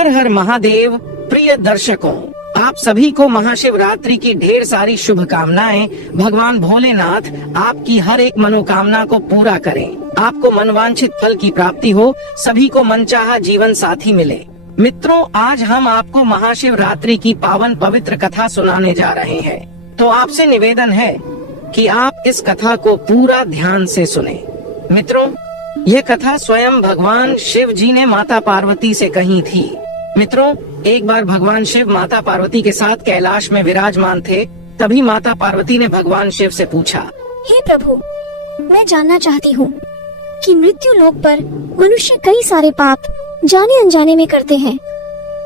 हर हर महादेव। प्रिय दर्शकों, आप सभी को महाशिवरात्रि की ढेर सारी शुभकामनाएं। भगवान भोलेनाथ आपकी हर एक मनोकामना को पूरा करें, आपको मनवांछित फल की प्राप्ति हो, सभी को मनचाहा जीवन साथी मिले। मित्रों, आज हम आपको महाशिवरात्रि की पावन पवित्र कथा सुनाने जा रहे हैं, तो आपसे निवेदन है कि आप इस कथा को पूरा ध्यान से सुने। मित्रों, यह कथा स्वयं भगवान शिव जी ने माता पार्वती से कही थी। मित्रों, एक बार भगवान शिव माता पार्वती के साथ कैलाश में विराजमान थे। तभी माता पार्वती ने भगवान शिव से पूछा, हे प्रभु, मैं जानना चाहती हूँ कि मृत्यु लोक पर मनुष्य कई सारे पाप जाने अनजाने में करते हैं,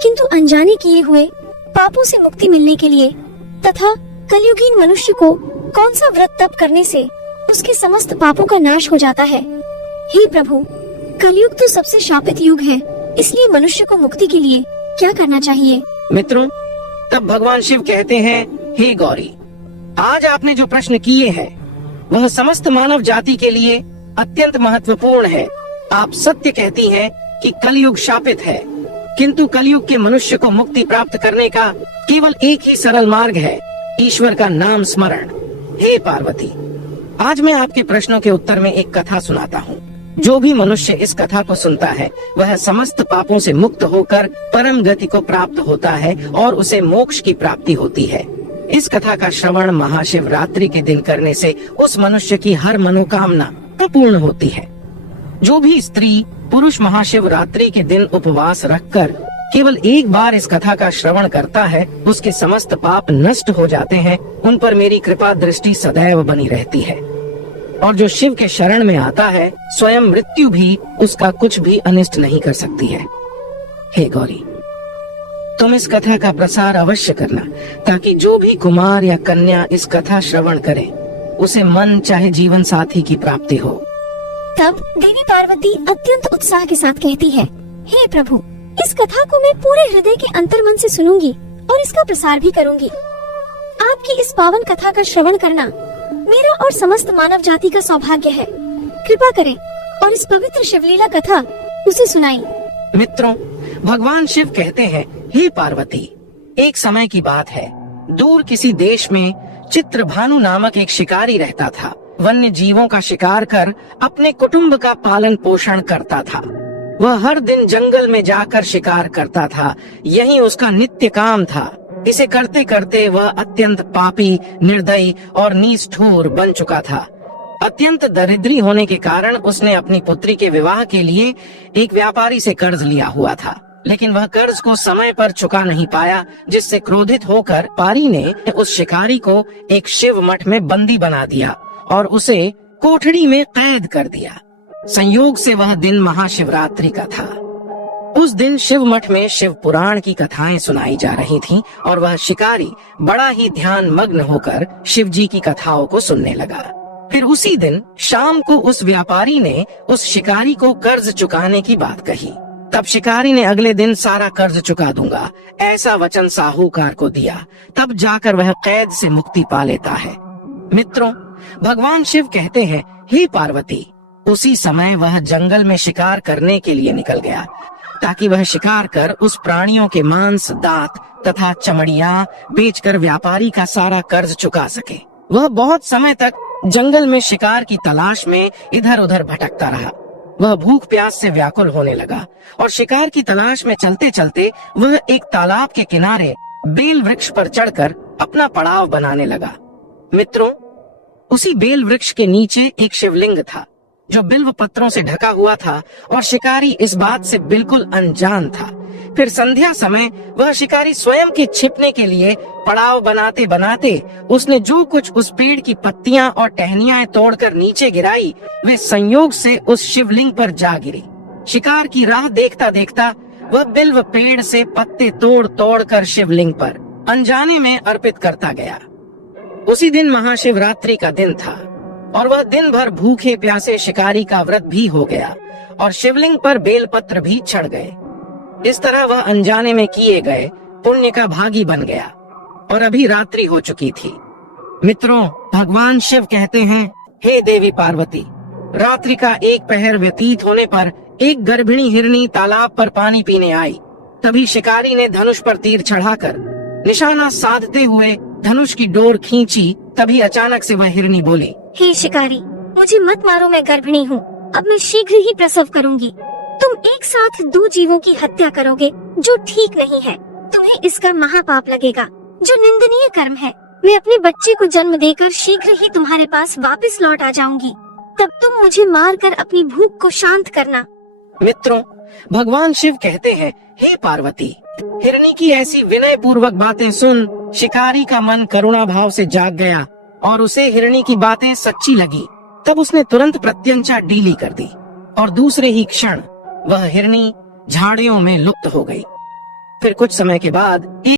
किंतु अनजाने किए हुए पापों से मुक्ति मिलने के लिए तथा कलयुगीन मनुष्य को कौन सा व्रत तप करने से उसके समस्त पापों का नाश हो जाता है। हे प्रभु, कलयुग तो सबसे शापित युग है, इसलिए मनुष्य को मुक्ति के लिए क्या करना चाहिए। मित्रों, तब भगवान शिव कहते हैं, हे गौरी, आज आपने जो प्रश्न किए हैं वह समस्त मानव जाति के लिए अत्यंत महत्वपूर्ण है। आप सत्य कहती हैं कि कलयुग शापित है, किंतु कलयुग के मनुष्य को मुक्ति प्राप्त करने का केवल एक ही सरल मार्ग है, ईश्वर का नाम स्मरण। हे पार्वती, आज मैं आपके प्रश्नों के उत्तर में एक कथा सुनाता हूँ। जो भी मनुष्य इस कथा को सुनता है वह समस्त पापों से मुक्त होकर परम गति को प्राप्त होता है और उसे मोक्ष की प्राप्ति होती है। इस कथा का श्रवण महाशिवरात्रि के दिन करने से उस मनुष्य की हर मनोकामना पूर्ण होती है। जो भी स्त्री पुरुष महाशिवरात्रि के दिन उपवास रखकर केवल एक बार इस कथा का श्रवण करता है, उसके समस्त पाप नष्ट हो जाते हैं। उन पर मेरी कृपा दृष्टि सदैव बनी रहती है, और जो शिव के शरण में आता है, स्वयं मृत्यु भी उसका कुछ भी अनिष्ट नहीं कर सकती है। हे गौरी, तुम इस कथा का प्रसार अवश्य करना, ताकि जो भी कुमार या कन्या इस कथा श्रवण करे उसे मन चाहे जीवन साथी की प्राप्ति हो। तब देवी पार्वती अत्यंत उत्साह के साथ कहती है, हे प्रभु, इस कथा को मैं पूरे हृदय के अंतर्मन से सुनूंगी और इसका प्रसार भी करूंगी। आपकी इस पावन कथा का श्रवण करना मेरा और समस्त मानव जाति का सौभाग्य है। कृपा करें और इस पवित्र शिवलीला कथा उसे सुनाई। मित्रों, भगवान शिव कहते हैं, हे पार्वती, एक समय की बात है, दूर किसी देश में चित्रभानु नामक एक शिकारी रहता था। वन्य जीवों का शिकार कर अपने कुटुंब का पालन पोषण करता था। वह हर दिन जंगल में जाकर शिकार करता था, यही उसका नित्य काम था। इसे करते करते वह अत्यंत पापी, निर्दयी और निष्ठुर बन चुका था। अत्यंत दरिद्री होने के कारण उसने अपनी पुत्री के विवाह के लिए एक व्यापारी से कर्ज लिया हुआ था, लेकिन वह कर्ज को समय पर चुका नहीं पाया, जिससे क्रोधित होकर व्यापारी ने उस शिकारी को एक शिव मठ में बंदी बना दिया और उसे कोठरी में कैद कर दिया। संयोग से वह दिन महाशिवरात्रि का था। उस दिन शिव मठ में शिव पुराण की कथाएं सुनाई जा रही थीं और वह शिकारी बड़ा ही ध्यान मग्न होकर शिव जी की कथाओं को सुनने लगा। फिर उसी दिन शाम को उस व्यापारी ने उस शिकारी को कर्ज चुकाने की बात कही। तब शिकारी ने अगले दिन सारा कर्ज चुका दूंगा ऐसा वचन साहूकार को दिया। तब जाकर वह कैद से मुक्ति पा लेता है। मित्रों, भगवान शिव कहते हैं, हे पार्वती, उसी समय वह जंगल में शिकार करने के लिए निकल गया, ताकि वह शिकार कर उस प्राणियों के मांस, दांत तथा चमड़ियां बेचकर व्यापारी का सारा कर्ज चुका सके। वह बहुत समय तक जंगल में शिकार की तलाश में इधर उधर भटकता रहा। वह भूख प्यास से व्याकुल होने लगा और शिकार की तलाश में चलते चलते वह एक तालाब के किनारे बेल वृक्ष पर चढ़कर अपना पड़ाव बनाने लगा। मित्रों, उसी बेल वृक्ष के नीचे एक शिवलिंग था जो बिल्व पत्रों से ढका हुआ था, और शिकारी इस बात से बिल्कुल अनजान था। फिर संध्या समय वह शिकारी स्वयं के छिपने के लिए पड़ाव बनाते बनाते उसने जो कुछ उस पेड़ की पत्तियां और टहनियां तोड़कर नीचे गिराई, वे संयोग से उस शिवलिंग पर जा गिरी। शिकार की राह देखता देखता वह बिल्व पेड़ से पत्ते तोड़ तोड़ कर शिवलिंग पर अनजाने में अर्पित करता गया। उसी दिन महाशिवरात्रि का दिन था और वह दिन भर भूखे प्यासे शिकारी का व्रत भी हो गया और शिवलिंग पर बेलपत्र भी चढ़ गए। इस तरह वह अनजाने में किए गए पुण्य का भागी बन गया और अभी रात्रि हो चुकी थी। मित्रों, भगवान शिव कहते हैं, हे देवी पार्वती, रात्रि का एक पहर व्यतीत होने पर एक गर्भिणी हिरनी तालाब पर पानी पीने आई। तभी शिकारी ने धनुष पर तीर चढ़ाकर निशाना साधते हुए धनुष की डोर खींची। तभी अचानक से वह हिरनी बोली, हे शिकारी, मुझे मत मारो, मैं गर्भिणी हूँ। अब मैं शीघ्र ही प्रसव करूंगी। तुम एक साथ 2 जीवों की हत्या करोगे, जो ठीक नहीं है। तुम्हें इसका महापाप लगेगा, जो निंदनीय कर्म है। मैं अपने बच्चे को जन्म देकर शीघ्र ही तुम्हारे पास वापस लौट आ जाऊंगी। तब तुम मुझे मारकर अपनी भूख को शांत करना। मित्रों, भगवान शिव कहते हैं, हे पार्वती। हिरनी की ऐसी विनय पूर्वक बातें सुन शिकारी का मन करुणा भाव से जाग गया और उसे हिरनी की बातें सच्ची लगी। तब उसने तुरंत प्रत्यंचा ढीली कर दी और दूसरे ही क्षण वह हिरनी झाड़ियों में लुप्त हो गई। फिर कुछ समय के बाद